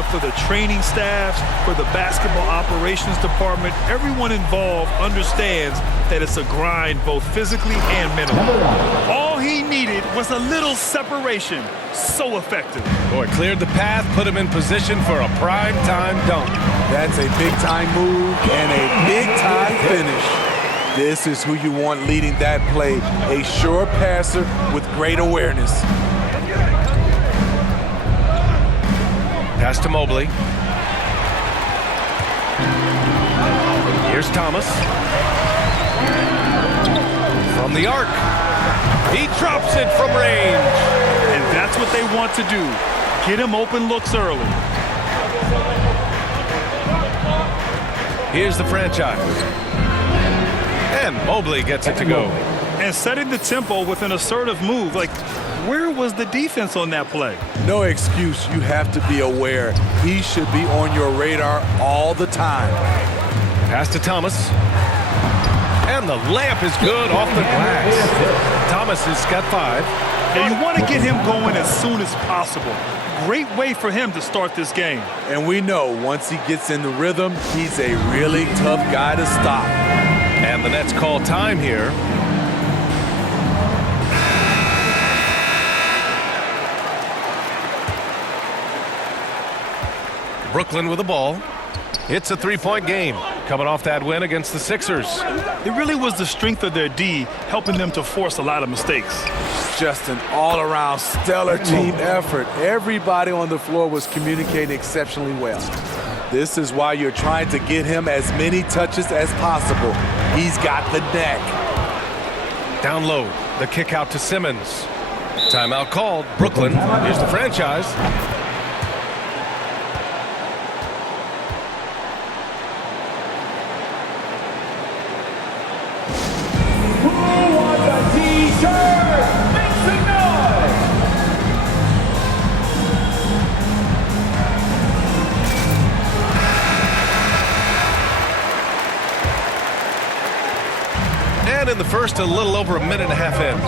but for the training staffs, for the basketball operations department, everyone involved understands that it's a grind both physically and mentally. All he needed was a little separation. So effective. Boy, cleared the path, put him in position for a prime-time dunk. That's a big-time move and a big-time finish. This is who you want leading that play, a sure passer with great awareness. Pass to Mobley. Here's Thomas. From the arc. He drops it from range. And that's what they want to do. Get him open looks early. Here's the franchise. And Mobley gets it to go. And setting the tempo with an assertive move. Like, where was the defense on that play? No excuse. You have to be aware. He should be on your radar all the time. Pass to Thomas. And the layup is good off the glass. Thomas has got 5. And you want to get him going as soon as possible. Great way for him to start this game. And we know once he gets in the rhythm, he's a really tough guy to stop. And the Nets call time here. Brooklyn with the ball. It's a 3-point game, coming off that win against the Sixers. It really was the strength of their D helping them to force a lot of mistakes. Just an all-around stellar team effort. Everybody on the floor was communicating exceptionally well. This is why you're trying to get him as many touches as possible. He's got the neck. Down low, the kick out to Simmons. Timeout called. Brooklyn, here's the franchise. And in the first, a little over a minute and a half in.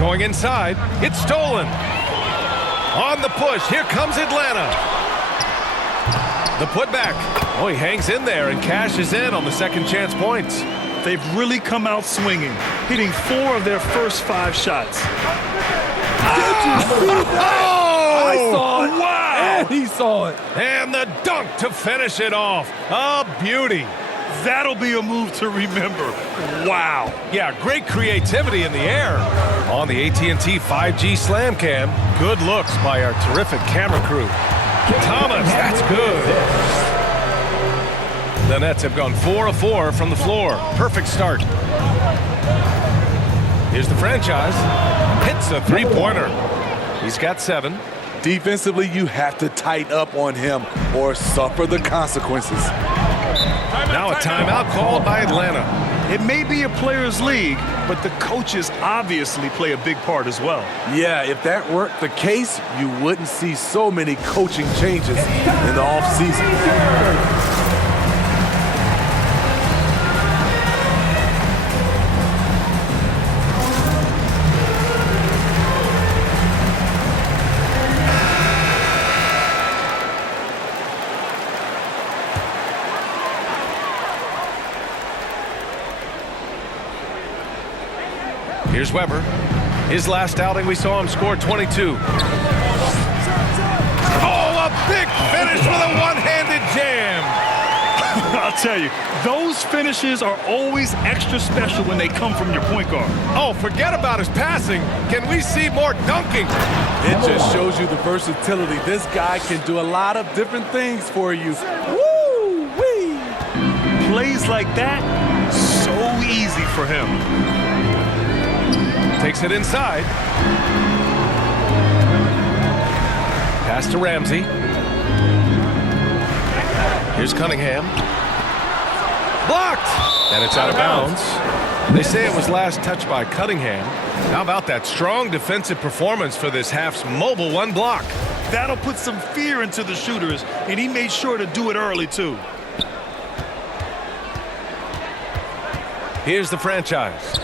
Going inside, it's stolen. On the push, here comes Atlanta. The putback. Oh, he hangs in there and cashes in on the second chance points. They've really come out swinging, hitting 4 of their first 5 shots. I saw it. Wow! And he saw it. And the dunk to finish it off. A beauty. That'll be a move to remember. Wow. Yeah, great creativity in the air. On the AT&T 5G Slam Cam, good looks by our terrific camera crew. Thomas, that's good. The Nets have gone 4 of 4 from the floor. Perfect start. Here's the franchise. Hits a 3-pointer. He's got 7. Defensively, you have to tighten up on him or suffer the consequences. Now a timeout called by Atlanta. It may be a players' league, but the coaches obviously play a big part as well. Yeah, if that weren't the case, you wouldn't see so many coaching changes in the offseason. Here's Weber. His last outing, we saw him score 22. Oh, a big finish with a one-handed jam. I'll tell you, those finishes are always extra special when they come from your point guard. Oh, forget about his passing. Can we see more dunking? It just shows you the versatility. This guy can do a lot of different things for you. Woo-wee! Plays like that, so easy for him. Takes it inside. Pass to Ramsey. Here's Cunningham. Blocked! And it's out of bounds. They say it was last touched by Cunningham. How about that strong defensive performance for this half's mobile 1 block? That'll put some fear into the shooters, and he made sure to do it early, too. Here's the franchise.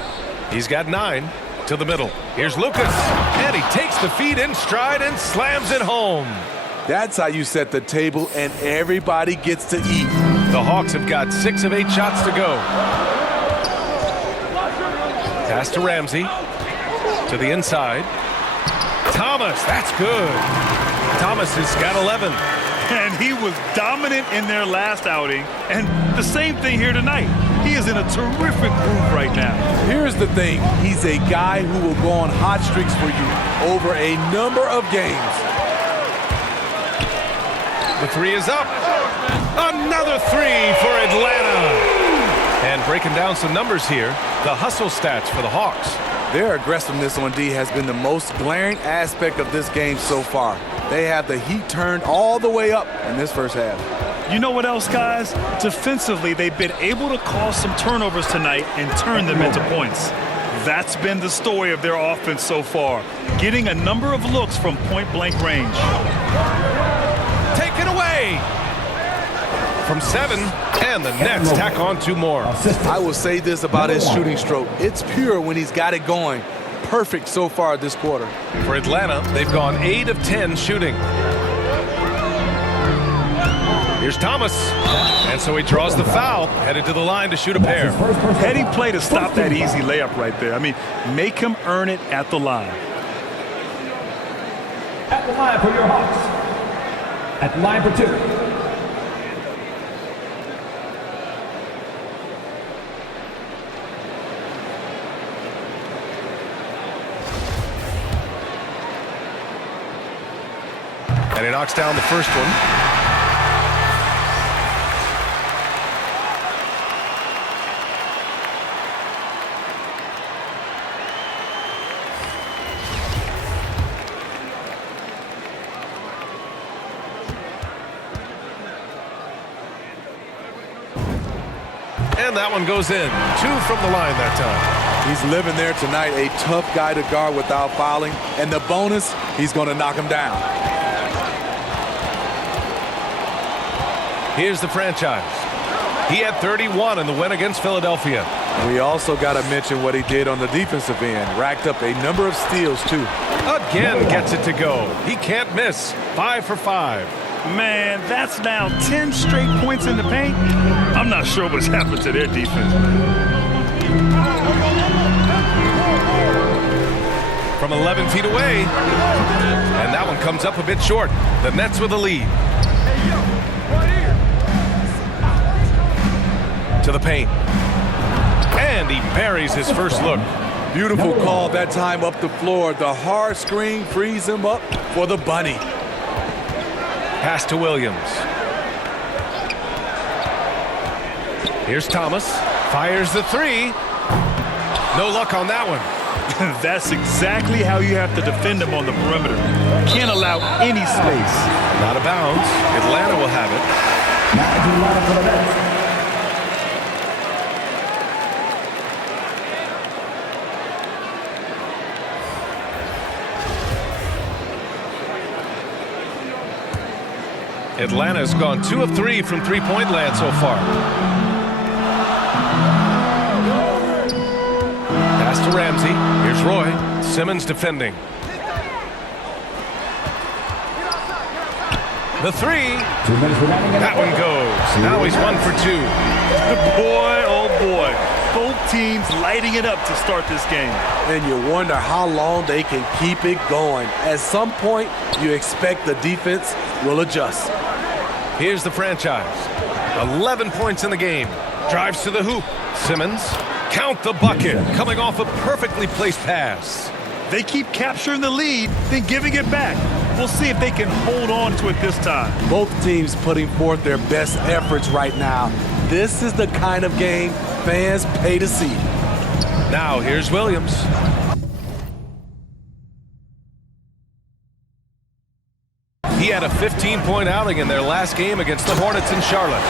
He's got 9 to the middle. Here's Lucas. And he takes the feed in stride and slams it home. That's how you set the table, and everybody gets to eat. The Hawks have got 6 of 8 shots to go. Pass to Ramsey. To the inside. Thomas, that's good. Thomas has got 11. And he was dominant in their last outing. And the same thing here tonight. He is in a terrific groove right now. Here's the thing. He's a guy who will go on hot streaks for you over a number of games. The three is up. Another three for Atlanta. And breaking down some numbers here, the hustle stats for the Hawks. Their aggressiveness on D has been the most glaring aspect of this game so far. They have the heat turned all the way up in this first half. You know what else, guys? Defensively, they've been able to cause some turnovers tonight and turn them into points. That's been the story of their offense so far, getting a number of looks from point-blank range. Taken away from 7, and the Nets tack on 2 more. I will say this about his shooting stroke. It's pure when he's got it going. Perfect so far this quarter. For Atlanta, they've gone 8 of 10 shooting. Here's Thomas, and so he draws the foul, headed to the line to shoot a pair. Heading play to stop that easy layup right there. I mean, make him earn it at the line. At the line for your Hawks. At the line for 2. And he knocks down the first one. And that one goes in. 2 from the line that time. He's living there tonight, a tough guy to guard without fouling. And the bonus, he's going to knock him down. Here's the franchise. He had 31 in the win against Philadelphia. We also got to mention what he did on the defensive end. Racked up a number of steals, too. Again gets it to go. He can't miss. 5 for 5. Man, that's now 10 straight points in the paint. I'm not sure what's happened to their defense. From 11 feet away. And that one comes up a bit short. The Nets with the lead. To the paint. And he buries his first look. Beautiful call that time up the floor. The hard screen frees him up for the bunny. Pass to Williams. Here's Thomas. Fires the 3. No luck on that one. That's exactly how you have to defend him on the perimeter. Can't allow any space. Out of bounds. Atlanta will have it. Now to the line for the Nets. Atlanta's gone 2 of 3 from three-point land so far. Pass to Ramsey. Here's Roy. Simmons defending. The 3. That one goes. Now he's 1 for 2. Boy, oh boy. Both teams lighting it up to start this game. And you wonder how long they can keep it going. At some point, you expect the defense will adjust. Here's the franchise. 11 points in the game. Drives to the hoop. Simmons. Count the bucket. Coming off a perfectly placed pass. They keep capturing the lead, then giving it back. We'll see if they can hold on to it this time. Both teams putting forth their best efforts right now. This is the kind of game fans pay to see. Now here's Williams. He had a 15-point outing in their last game against the Hornets in Charlotte.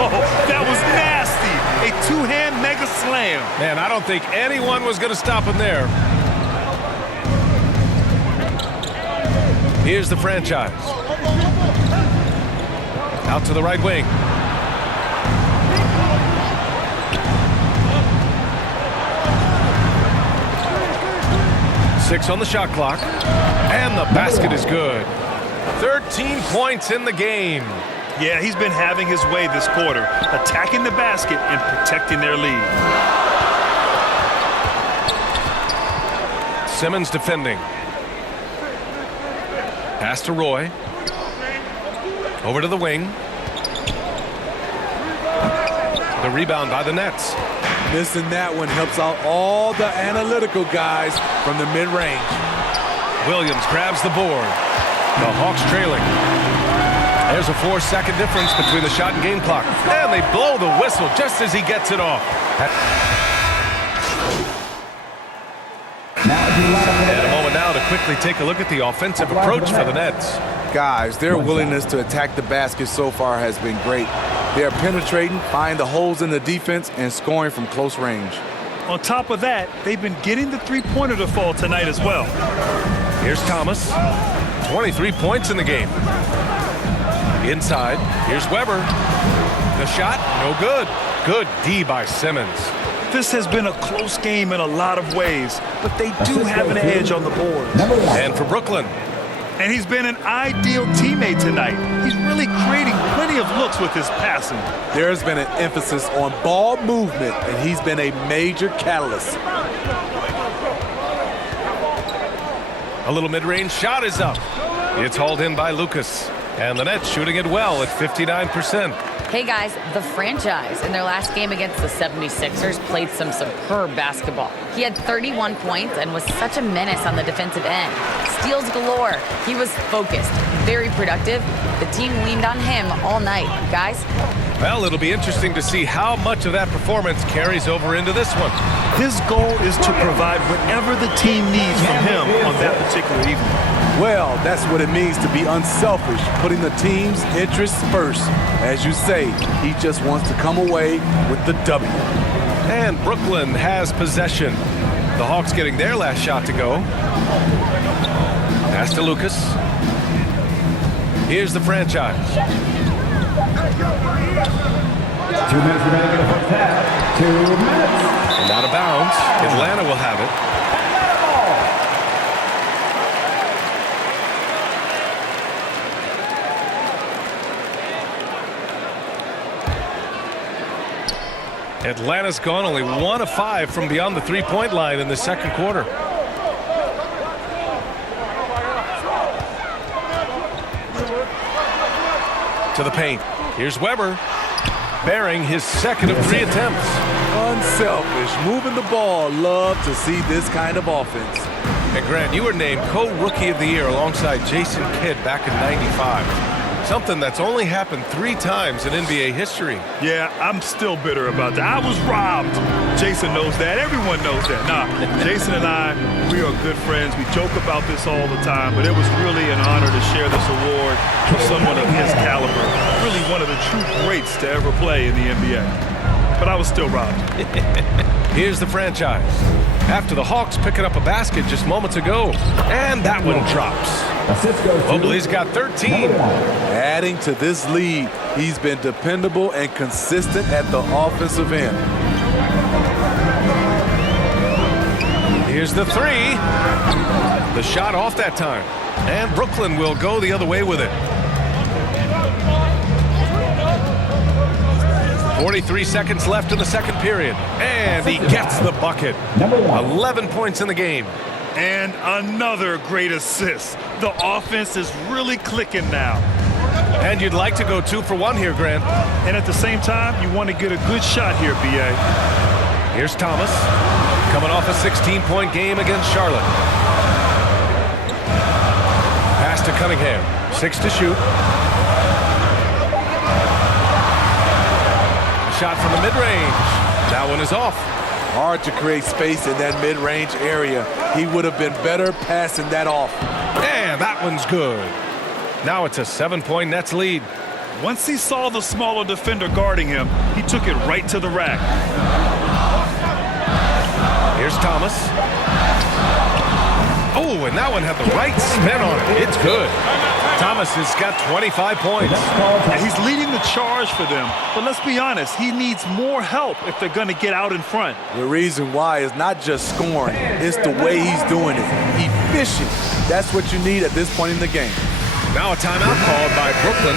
Oh, that was nasty. A two-hand mega slam. Man, I don't think anyone was going to stop him there. Here's the franchise. Out to the right wing. 6 on the shot clock. And the basket is good. 13 points in the game. Yeah, he's been having his way this quarter, attacking the basket and protecting their lead. Simmons defending. Pass to Roy. Over to the wing. The rebound by the Nets. Missing that one helps out all the analytical guys from the mid-range. Williams grabs the board. The Hawks trailing. There's a 4-second difference between the shot and game clock. And they blow the whistle just as he gets it off. And a moment now to quickly take a look at the offensive approach for the Nets. Guys, their willingness to attack the basket so far has been great. They are penetrating, finding the holes in the defense, and scoring from close range. On top of that, they've been getting the three-pointer to fall tonight as well. Here's Thomas. 23 points in the game. Inside, here's Weber. The shot, no good. Good D by Simmons. This has been a close game in a lot of ways, but they do have an edge on the board. And for Brooklyn. And he's been an ideal teammate tonight. He's really creating plenty of looks with his passing. There's been an emphasis on ball movement, and he's been a major catalyst. A little mid-range shot is up. It's hauled in by Lucas. And the Nets shooting it well at 59%. Hey guys, the franchise in their last game against the 76ers played some superb basketball. He had 31 points and was such a menace on the defensive end. Steals galore. He was focused, very productive. The team leaned on him all night. Guys? Well, it'll be interesting to see how much of that performance carries over into this one. His goal is to provide whatever the team needs from him on that particular evening. Well, that's what it means to be unselfish, putting the team's interests first. As you say, he just wants to come away with the W. And Brooklyn has possession. The Hawks getting their last shot to go. Pass to Lucas. Here's the franchise. 2 minutes remaining in the first half. 2 minutes. And out of bounds. Atlanta will have it. Atlanta's gone only 1 of 5 from beyond the three-point line in the second quarter. To the paint. Here's Weber. Bearing his second of 3 attempts. Unselfish, moving the ball. Love to see this kind of offense. And Grant, you were named co-rookie of the year alongside Jason Kidd back in '95. Something that's only happened 3 times in NBA history. Yeah, I'm still bitter about that. I was robbed. Jason knows that. Everyone knows that. Nah, Jason and I, we are good friends. We joke about this all the time, but it was really an honor to share this award with someone of his caliber. Really one of the true greats to ever play in the NBA. But I was still robbed. Here's the franchise. After the Hawks picking up a basket just moments ago. And that one drops. Mobley's got 13. Adding to this lead, he's been dependable and consistent at the offensive end. Here's the 3. The shot off that time. And Brooklyn will go the other way with it. 43 seconds left in the second period. And he gets the bucket. 11 points in the game. And another great assist. The offense is really clicking now. And you'd like to go 2 for 1 here, Grant. And at the same time, you want to get a good shot here, B.A. Here's Thomas, coming off a 16-point game against Charlotte. Pass to Cunningham, 6 to shoot. A shot from the mid-range. That one is off. Hard to create space in that mid-range area. He would have been better passing that off. And that one's good. Now it's a 7-point Nets lead. Once he saw the smaller defender guarding him, he took it right to the rack. Here's Thomas. Oh, and that one had the right spin on it. It's good. Thomas has got 25 points. And he's leading the charge for them. But let's be honest, he needs more help if they're going to get out in front. The reason why is not just scoring, it's the way he's doing it. Efficient. That's what you need at this point in the game. Now a timeout called by Brooklyn.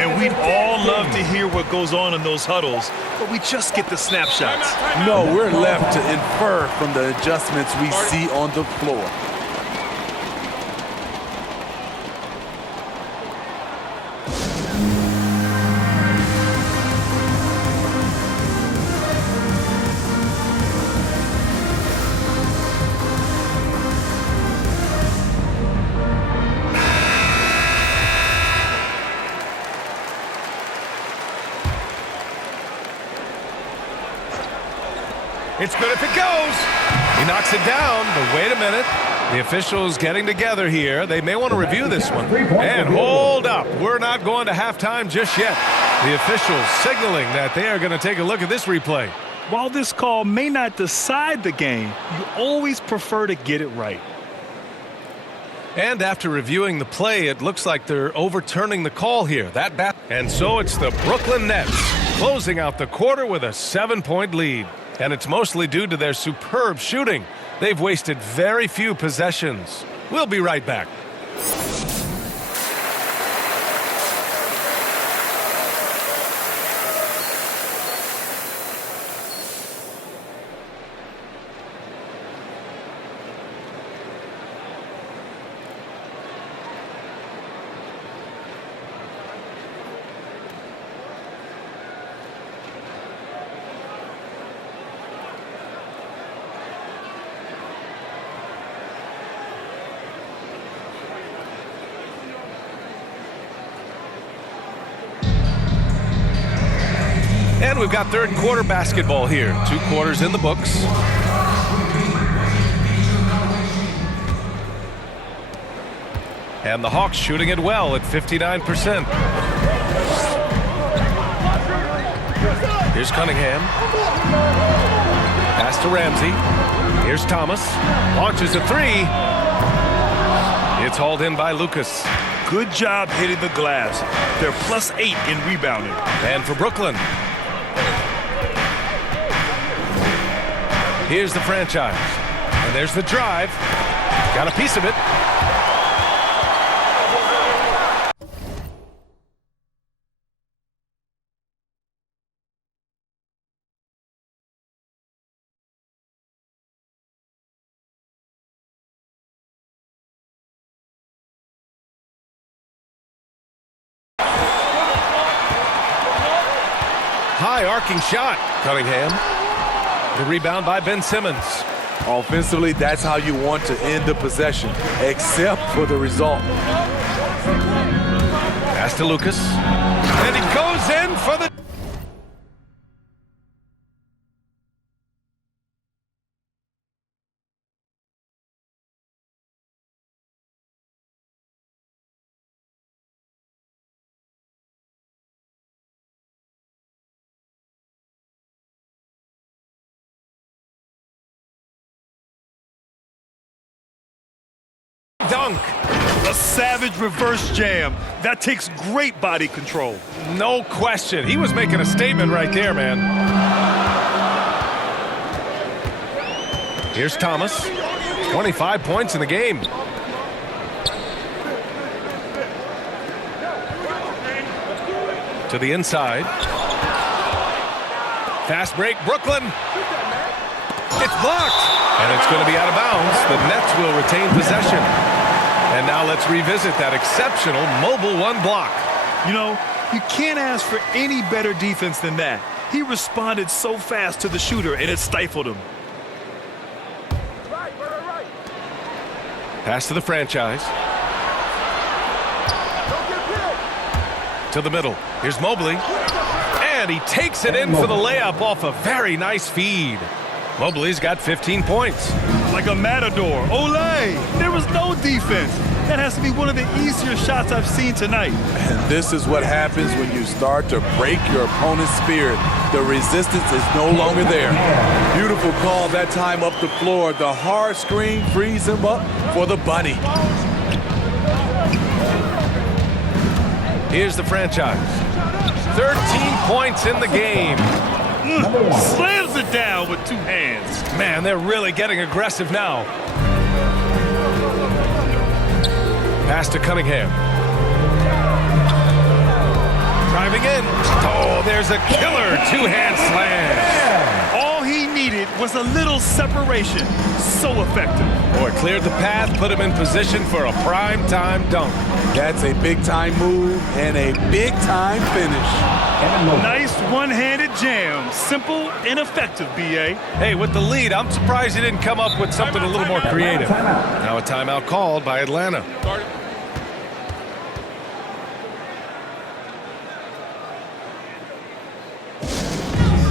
And we'd all love to hear what goes on in those huddles, but we just get the snapshots. No, we're left to infer from the adjustments we see on the floor. It's good if it goes. He knocks it down, but wait a minute. The officials getting together here. They may want to review this one. And hold up. We're not going to halftime just yet. The officials signaling that they are going to take a look at this replay. While this call may not decide the game, you always prefer to get it right. And after reviewing the play, it looks like they're overturning the call here. And so it's the Brooklyn Nets closing out the quarter with a 7-point lead. And it's mostly due to their superb shooting. They've wasted very few possessions. We'll be right back. And we've got third quarter basketball here. 2 quarters in the books. And the Hawks shooting it well at 59%. Here's Cunningham. Pass to Ramsey. Here's Thomas. Launches a 3. It's hauled in by Lucas. Good job hitting the glass. They're +8 in rebounding. And for Brooklyn, here's the franchise. And there's the drive. Got a piece of it. High arcing shot. Cunningham. The rebound by Ben Simmons. Offensively, that's how you want to end the possession, except for the result. Pass to Lucas. And he goes in for the... dunk. A savage reverse jam. That takes great body control. No question. He was making a statement right there, man. Here's Thomas. 25 points in the game. To the inside. Fast break, Brooklyn. It's blocked. And it's going to be out of bounds. The Nets will retain possession. And now let's revisit that exceptional mobile 1 block. You know, you can't ask for any better defense than that. He responded so fast to the shooter, and it stifled him. Pass to the franchise. To the middle. Here's Mobley. And he takes it in for the layup off a very nice feed. Mobley's got 15 points. Like a matador. Olay! There was no defense. That has to be one of the easier shots I've seen tonight. And this is what happens when you start to break your opponent's spirit. The resistance is no longer there. Beautiful call that time up the floor. The hard screen frees him up for the bunny. Here's the franchise. 13 points in the game. Slams it down with two hands. Man, they're really getting aggressive now. Pass to Cunningham. Driving in. Oh, there's a killer two-hand slam. All he needed was a little separation. So effective. Boy, cleared the path, put him in position for a prime-time dunk. That's a big-time move and a big-time finish. Nice one-handed jam. Simple and effective, B.A. Hey, with the lead, I'm surprised he didn't come up with something a little more creative. Now a timeout called by Atlanta.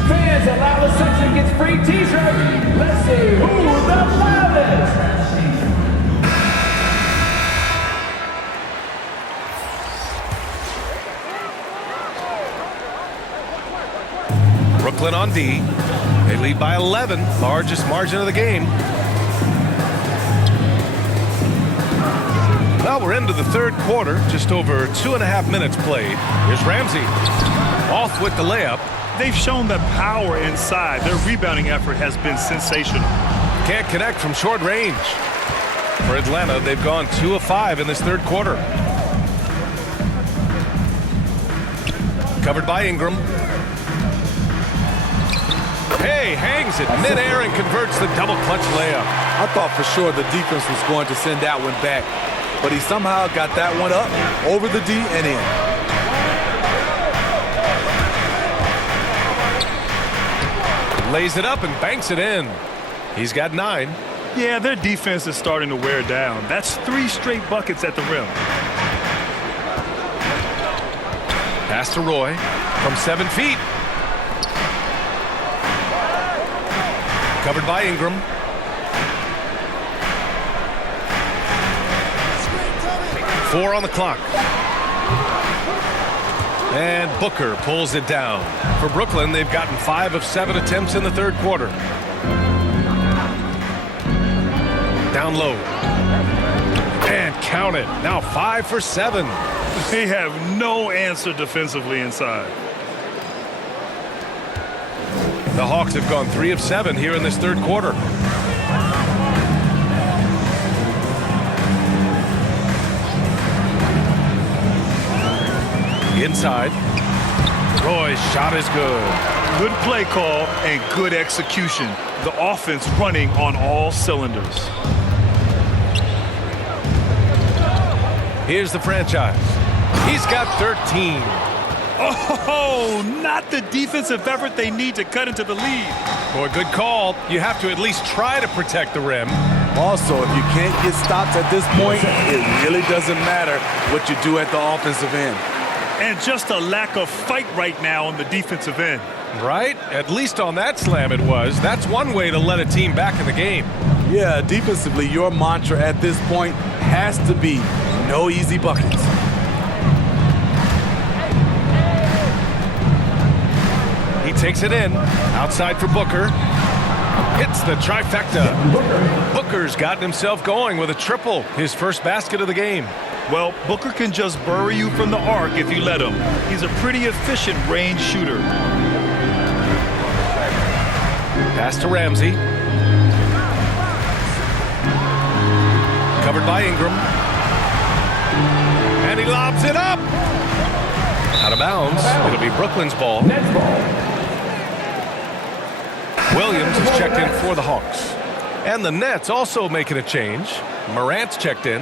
Fans, the loudest section gets free t-shirts. Let's see who's the loudest. Brooklyn on D. They lead by 11, largest margin of the game. Well, we're into the third quarter, just over 2.5 minutes played. Here's Ramsey. Off with the layup. They've shown the power inside. Their rebounding effort has been sensational. Can't connect from short range. For Atlanta, they've gone 2 of 5 in this third quarter. Covered by Ingram. Hey, hangs it midair and converts the double clutch layup. I thought for sure the defense was going to send that one back, but he somehow got that one up, over the D and in. Lays it up and banks it in. He's got 9. Yeah, their defense is starting to wear down. That's 3 straight buckets at the rim. Pass to Roy from 7 feet. Covered by Ingram. Four on the clock. And Booker pulls it down. For Brooklyn, they've gotten 5 of 7 attempts in the third quarter. Down low. And count it. Now 5 for 7. They have no answer defensively inside. The Hawks have gone 3 of 7 here in this third quarter. Inside. Roy's shot is good. Good play call and good execution. The offense running on all cylinders. Here's the franchise. He's got 13. Oh, not the defensive effort they need to cut into the lead. Boy, good call. You have to at least try to protect the rim. Also, if you can't get stops at this point, it really doesn't matter what you do at the offensive end. And just a lack of fight right now on the defensive end. Right? At least on that slam it was. That's one way to let a team back in the game. Yeah, defensively, your mantra at this point has to be no easy buckets. He takes it in. Outside for Booker. Hits the trifecta. Booker's gotten himself going with a triple. His first basket of the game. Well, Booker can just bury you from the arc if you let him. He's a pretty efficient range shooter. Pass to Ramsey. Covered by Ingram. And he lobs it up. Out of bounds. It'll be Brooklyn's ball. Nets ball. Williams is checked in for the Hawks. And the Nets also making a change. Morant's checked in.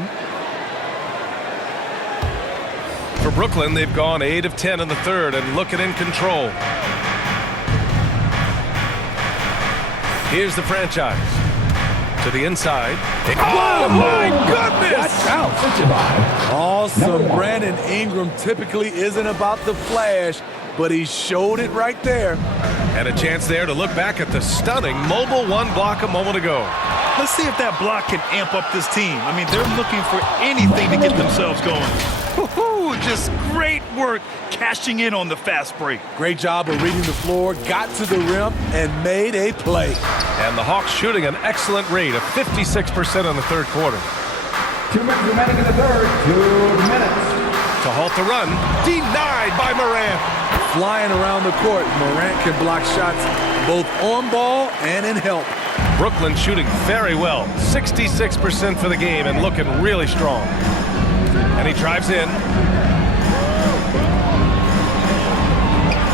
For Brooklyn, they've gone 8 of 10 in the third and looking in control. Here's the franchise. To the inside. Oh, my goodness! Awesome. Brandon Ingram typically isn't about the flash, but he showed it right there. And a chance there to look back at the stunning mobile one block a moment ago. Let's see if that block can amp up this team. I mean, they're looking for anything to get themselves going. Woo-hoo, just great work cashing in on the fast break. Great job of reading the floor, got to the rim, and made a play. And the Hawks shooting an excellent rate of 56% in the third quarter. 2 minutes remaining in the third. 2 minutes. To halt the run. Denied by Morant. Flying around the court, Morant can block shots both on ball and in help. Brooklyn shooting very well. 66% for the game and looking really strong. And he drives in.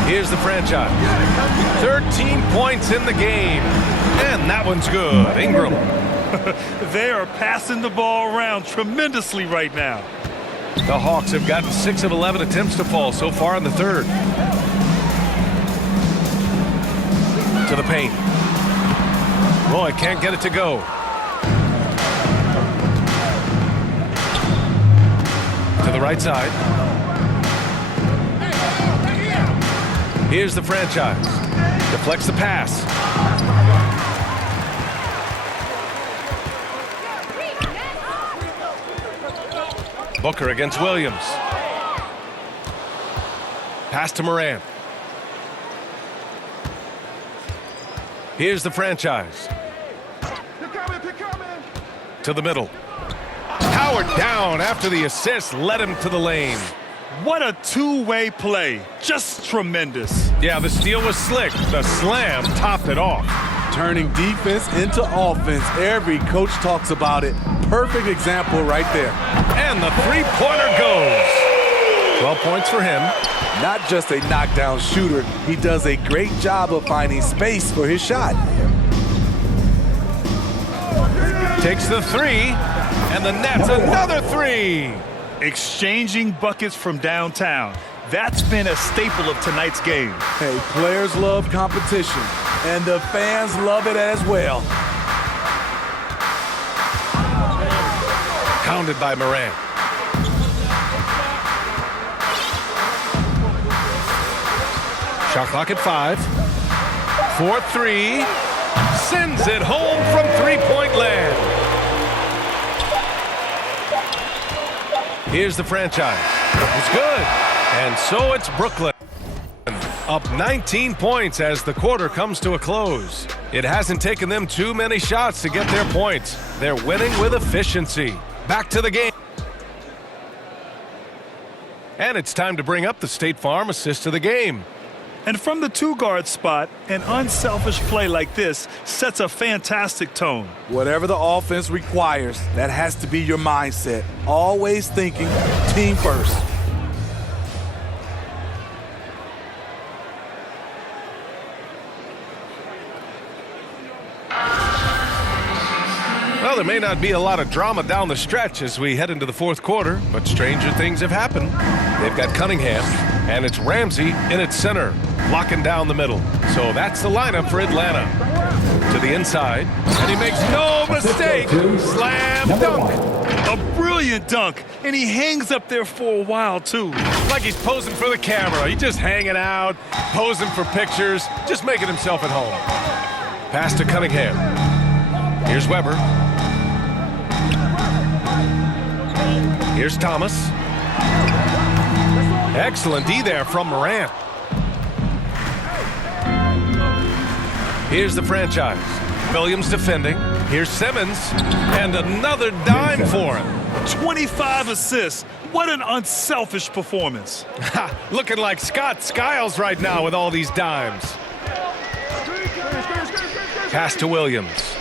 Here's the franchise. 13 points in the game. And that one's good. Ingram. They are passing the ball around tremendously right now. The Hawks have gotten 6 of 11 attempts to fall so far in the third. To the paint. Roy can't get it to go. To the right side. Here's the franchise. Deflects the pass. Booker against Williams. Pass to Morant. Here's the franchise. To the middle. Howard down after the assist led him to the lane. What a two-way play. Just tremendous. Yeah, the steal was slick. The slam topped it off. Turning defense into offense. Every coach talks about it. Perfect example right there. And the three-pointer goes. 12 points for him. Not just a knockdown shooter, he does a great job of finding space for his shot. Takes the three, and the Nets another three. Exchanging buckets from downtown. That's been a staple of tonight's game. Hey, players love competition, and the fans love it as well. Pounded by Morant. Shot clock at 5. 4-3. Sends it home from three-point land. Here's the franchise. It's good. And so it's Brooklyn. Up 19 points as the quarter comes to a close. It hasn't taken them too many shots to get their points. They're winning with efficiency. Back to the game. And it's time to bring up the State Farm assist of the game. And from the two-guard spot, an unselfish play like this sets a fantastic tone. Whatever the offense requires, that has to be your mindset. Always thinking team first. Well, there may not be a lot of drama down the stretch as we head into the fourth quarter, but stranger things have happened. They've got Cunningham, and it's Ramsey in its center, locking down the middle. So that's the lineup for Atlanta. To the inside, and he makes no mistake. Slam dunk. A brilliant dunk, and he hangs up there for a while, too. Like he's posing for the camera. He's just hanging out, posing for pictures, just making himself at home. Pass to Cunningham. Here's Weber. Here's Thomas. Excellent D there from Morant. Here's the franchise. Williams defending. Here's Simmons. And another dime for him. 25 assists. What an unselfish performance. Looking like Scott Skiles right now with all these dimes. Pass to Williams.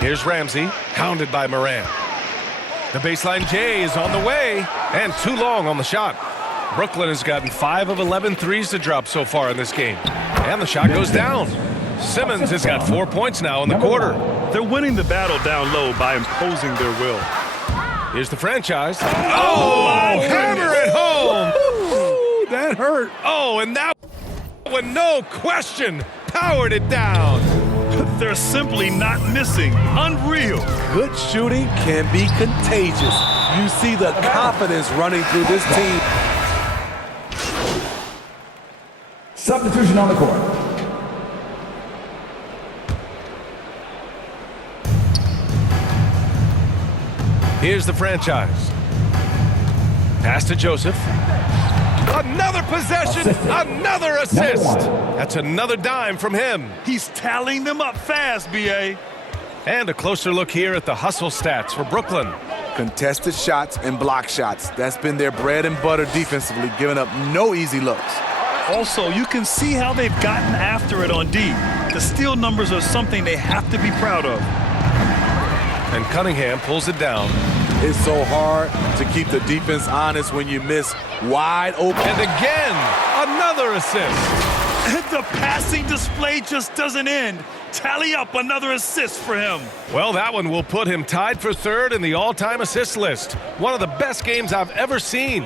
Here's Ramsey, hounded by Morant. The baseline J is on the way, and too long on the shot. Brooklyn has gotten 5 of 11 threes to drop so far in this game. And the shot goes down. Simmons has got 4 points now in the quarter. They're winning the battle down low by imposing their will. Here's the franchise. Oh, hammer it home. Ooh, that hurt. Oh, and that one, no question, powered it down. They're simply not missing. Unreal. Good shooting can be contagious. You see the confidence running through this team. Substitution on the court. Here's the franchise. Pass to Joseph. Another possession, another assist. That's another dime from him. He's tallying them up fast, B.A. And a closer look here at the hustle stats for Brooklyn. contested shots and block shots. That's been their bread and butter defensively, giving up no easy looks. Also, you can see how they've gotten after it on D. The steal numbers are something they have to be proud of. And Cunningham pulls it down. It's so hard to keep the defense honest when you miss wide open. And again, another assist. The passing display just doesn't end. Tally up another assist for him. Well, that one will put him tied for third in the all-time assist list. One of the best games I've ever seen.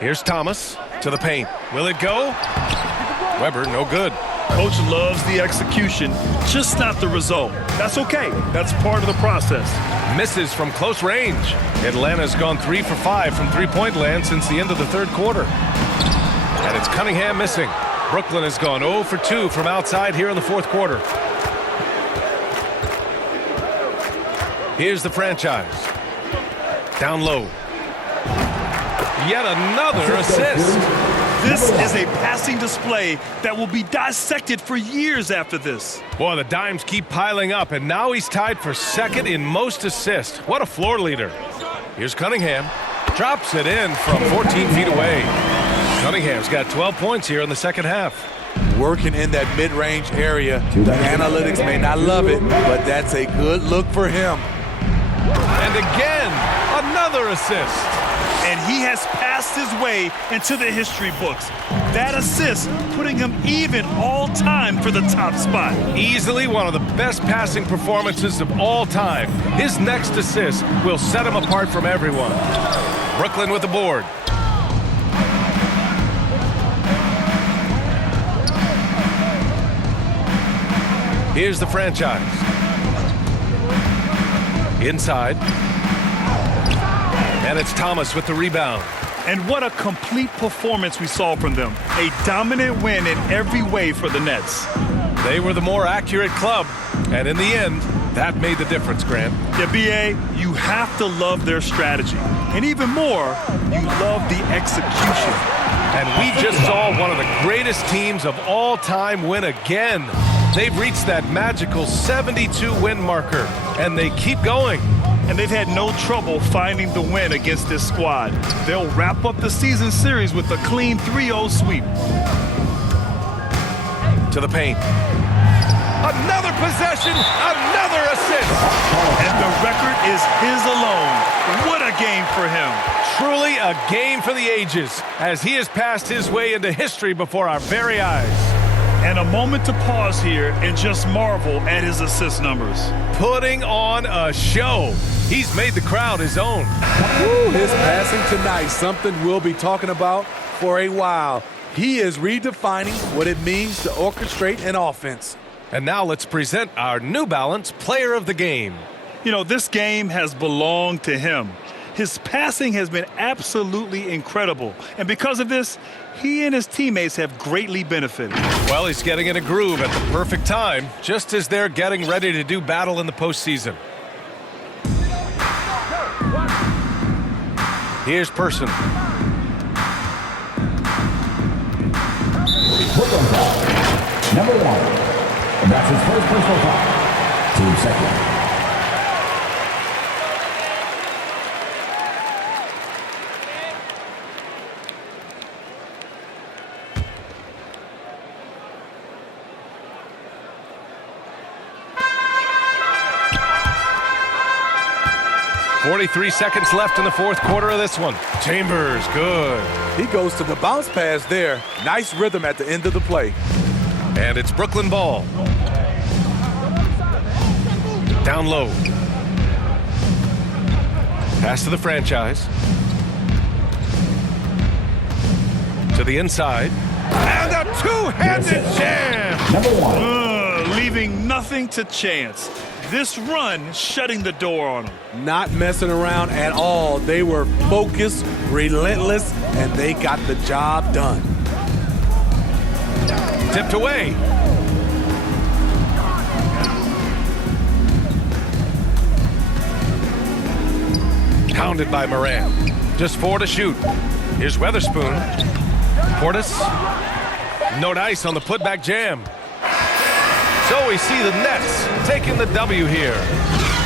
Here's Thomas to the paint. Will it go? Weber, no good. Coach loves the execution, just not the result. That's okay. That's part of the process. Misses from close range. Atlanta's gone 3 for 5 from three-point land since the end of the third quarter. And it's Cunningham missing. Brooklyn has gone 0 for 2 from outside here in the fourth quarter. Here's the franchise. Down low. Yet another assist. This is a passing display that will be dissected for years after this. Boy, the dimes keep piling up, and now he's tied for second in most assists. What a floor leader. Here's Cunningham. Drops it in from 14 feet away. Cunningham's got 12 points here in the second half. Working in that mid-range area. The analytics may not love it, but that's a good look for him. And again, another assist. And he has passed his way into the history books. That assist putting him even all time for the top spot. Easily one of the best passing performances of all time. His next assist will set him apart from everyone. Brooklyn with the board. Here's the franchise. Inside. And it's Thomas with the rebound. And what a complete performance we saw from them. A dominant win in every way for the Nets. They were the more accurate club. And in the end, that made the difference, Grant. Yeah, B.A., you have to love their strategy. And even more, you love the execution. And we just saw one of the greatest teams of all time win again. They've reached that magical 72-win marker, and they keep going. And they've had no trouble finding the win against this squad. They'll wrap up the season series with a clean 3-0 sweep. To the paint. Another possession, another assist. And the record is his alone. What a game for him. Truly a game for the ages, as he has passed his way into history before our very eyes. And a moment to pause here and just marvel at his assist numbers. Putting on a show. He's made the crowd his own. Woo, his passing tonight, something we'll be talking about for a while. He is redefining what it means to orchestrate an offense. And now let's present our New Balance Player of the Game. You know, this game has belonged to him. His passing has been absolutely incredible. And because of this, he and his teammates have greatly benefited. Well, he's getting in a groove at the perfect time, just as they're getting ready to do battle in the postseason. Here's Person. Number 1. And that's his first personal foul. Team second. .43 seconds left in the fourth quarter of this one. Chambers, good. He goes to the bounce pass there. Nice rhythm at the end of the play. And it's Brooklyn ball. Down low. Pass to the franchise. To the inside. And a two-handed jam. Number 1. Leaving nothing to chance. This run shutting the door on him. Not messing around at all. They were focused, relentless, and they got the job done. Tipped away. Pounded by Moran. Just 4 to shoot. Here's Weatherspoon. Portis. No dice on the putback jam. So we see the Nets taking the W here.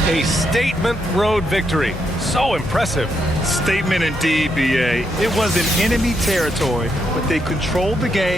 A statement road victory. So impressive. Statement indeed, B.A. It was in enemy territory, but they controlled the game.